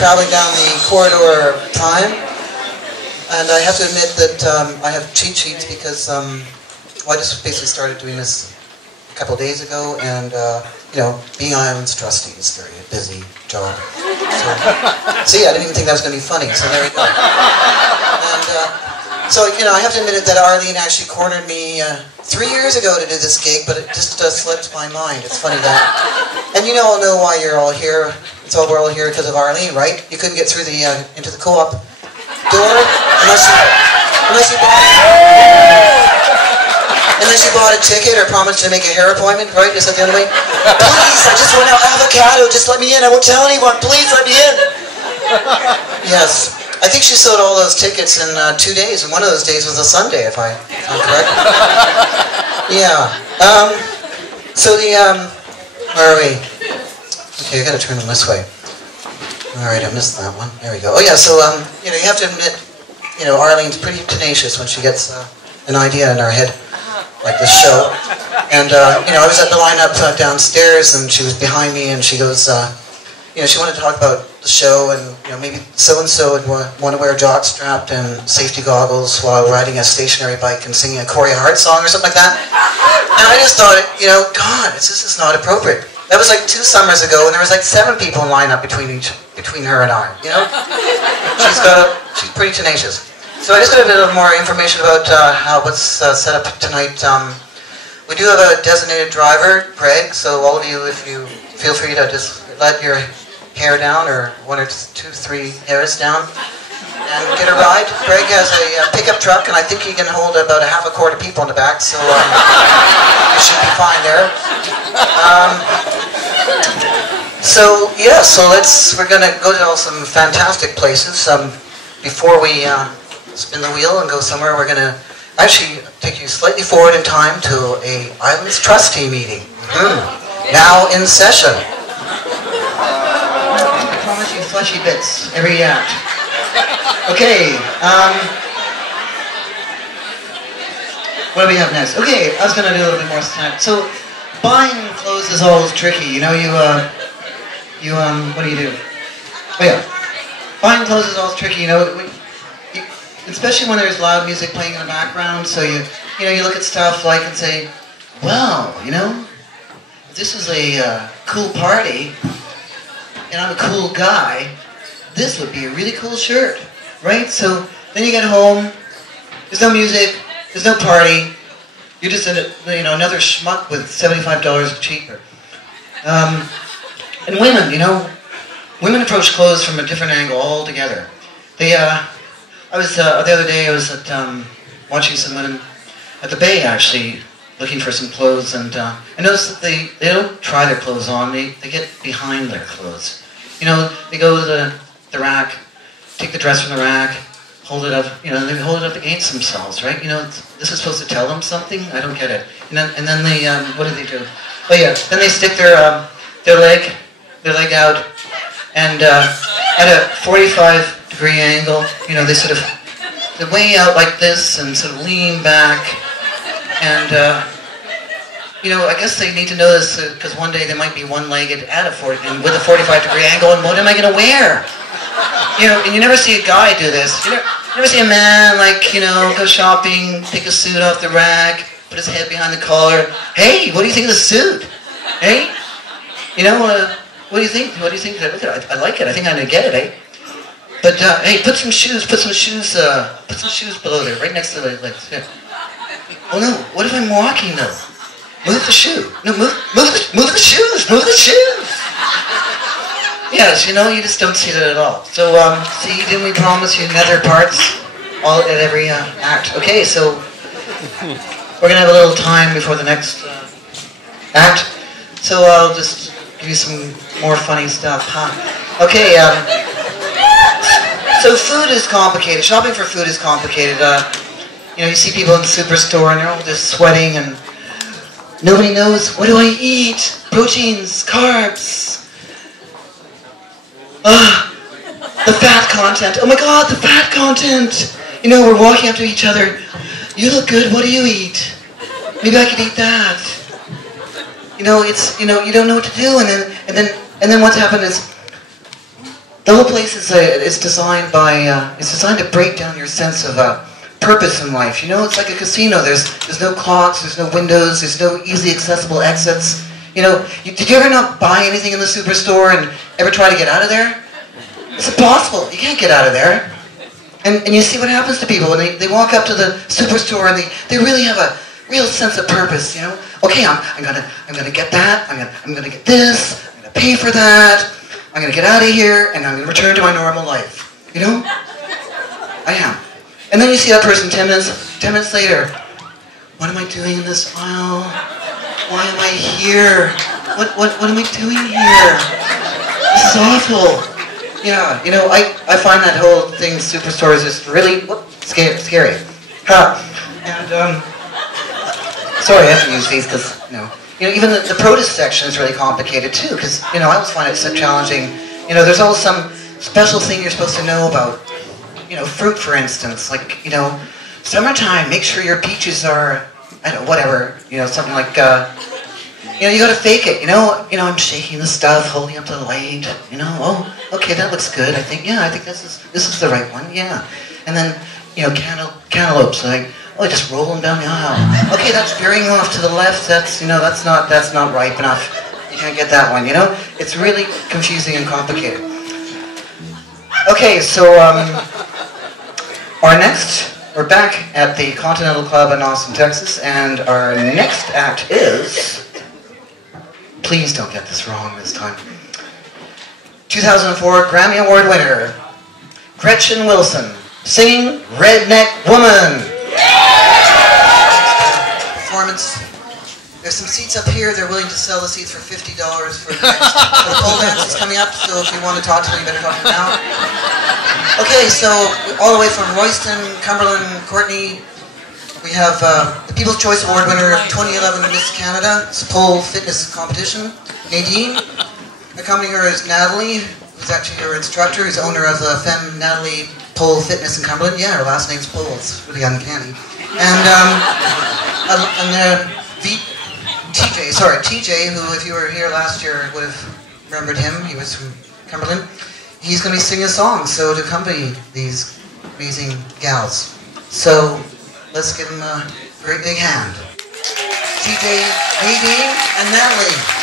traveling down the corridor of time, and I have to admit that I have cheat sheets because well, I just basically started doing this a couple of days ago, and you know, being Islands trustee is a very busy job. So, see, I didn't even think that was going to be funny, so there we go. And so, you know, I have to admit that Arlene actually cornered me 3 years ago to do this gig, but it just slipped my mind. It's funny that. And you all know why you're all here. We're all here because of Arlene, right? You couldn't get through the into the co-op door unless you bought a ticket or promised to make a hair appointment, right? Is that the only way? Please, I just want an avocado. Just let me in. I won't tell anyone. Please let me in. Yes. I think she sold all those tickets in 2 days, and one of those days was a Sunday, if I'm correct. Yeah. So the, where are we? Okay, I gotta turn them this way. Alright, I missed that one. There we go. Oh yeah, so, you know, you have to admit, you know, Arlene's pretty tenacious when she gets an idea in her head, like this show. And, you know, I was at the lineup downstairs, and she was behind me, and she goes, you know, she wanted to talk about the show, and you know, maybe so-and-so would want to wear a jockstrap and safety goggles while riding a stationary bike and singing a Corey Hart song or something like that. And I just thought, you know, God, this is not appropriate. That was like 2 summers ago, and there was like 7 people in line up between her and I. You know, she's pretty tenacious. So I just got a bit more information about how what's set up tonight. We do have a designated driver, Greg. So all of you, if you feel free to just let your hair down, or 1 or 2, 3 hairs down, and get a ride. Greg has a pickup truck, and I think he can hold about a half a quart of people in the back, so you should be fine there. So yeah, so we're gonna go to some fantastic places. Before we spin the wheel and go somewhere, we're gonna actually take you slightly forward in time to a Islands Trustee meeting. Now in session. Fleshy bits, every act. Okay, what do we have next? Okay, I was going to do a little bit more stuff. So, buying clothes is always tricky, you know, what do you do? Oh yeah, buying clothes is always tricky, you know, especially when there's loud music playing in the background, so you look at stuff like and say, well, you know, if this is a cool party, and I'm a cool guy, this would be a really cool shirt, right? So then you get home, there's no music, there's no party, you're just another schmuck with $75 cheaper. And women, you know, women approach clothes from a different angle altogether. The other day I was at watching some women at the Bay actually, looking for some clothes, and I noticed that they don't try their clothes on, they get behind their clothes. You know, they go to the rack, take the dress from the rack, hold it up, you know, they hold it up against themselves, right? You know, this is supposed to tell them something? I don't get it. And then they, what do they do? Oh yeah, then they stick their leg out, and at a 45-degree angle, you know, they way out like this and sort of lean back, and you know, I guess they need to know this because one day they might be one-legged at a 45-degree angle, and what am I going to wear? You know, and you never see a guy do this. You never see a man, like, you know, go shopping, take a suit off the rack, put his head behind the collar. Hey, what do you think of the suit? Hey, you know, what do you think? What do you think? Look at it. I like it. I think I'm going to get it, eh? But hey, put some shoes below there, right next to the legs. Yeah. Oh no, what if I'm walking though? Move the shoe. No, move the shoes. Move the shoes. Yes, you know, you just don't see that at all. So, see, didn't we promise you nether parts all at every act? Okay, so we're gonna have a little time before the next act. So I'll just give you some more funny stuff, huh? Okay. So food is complicated. Shopping for food is complicated. You know, you see people in the superstore and they're all just sweating and nobody knows, what do I eat? Proteins, carbs. The fat content. Oh my God, the fat content. You know, we're walking up to each other. You look good, what do you eat? Maybe I could eat that. You know, it's, you know, you don't know what to do, and then what's happened is The whole place is designed by, it's designed to break down your sense of purpose in life. You know, it's like a casino. There's no clocks, there's no windows, there's no easily accessible exits. You know, did you ever not buy anything in the superstore and ever try to get out of there? It's impossible. You can't get out of there. And you see what happens to people when they walk up to the superstore and they really have a real sense of purpose, you know? Okay, I'm gonna get that, I'm gonna get this, I'm gonna pay for that, I'm gonna get out of here, and I'm gonna return to my normal life. You know? I am. And then you see that person 10 minutes later. What am I doing in this aisle? Why am I here? What am I doing here? This is awful. Yeah, you know, I find that whole thing, superstore, is just really scary. And, sorry, I have to use these because, you know, even the produce section is really complicated too, because, you know, I always find it so challenging. You know, there's always some special thing you're supposed to know about, you know, fruit, for instance. Like, you know, summertime, make sure your peaches are, I don't know, whatever, you know, something like, you know, you gotta fake it, you know, I'm shaking the stuff, holding up to the light, you know, oh, okay, that looks good, I think this is the right one, yeah. And then, you know, cantaloupes, like, oh, just roll them down the aisle. Okay, that's veering off to the left, that's, you know, that's not ripe enough. You can't get that one, you know? It's really confusing and complicated. Okay, so, we're back at the Continental Club in Austin, Texas, and our next act is, please don't get this wrong this time, 2004 Grammy Award winner, Gretchen Wilson, singing Redneck Woman. Performance. There's some seats up here. They're willing to sell the seats for $50 for the next. The pole dance is coming up, so if you want to talk to me, you better talk to me now. Okay, so all the way from Royston, Cumberland, Courtney, we have the People's Choice Award winner of 2011 Miss Canada. It's a pole fitness competition. Nadine. Accompanying her is Natalie, who's actually her instructor, who's owner of the Femme Natalie Pole Fitness in Cumberland. Yeah, her last name's Pole. It's really uncanny. And TJ, who, if you were here last year, would have remembered him. He was from Cumberland. He's going to be singing a song, so to accompany these amazing gals. So let's give him a great big hand. TJ, Nadine, and Natalie.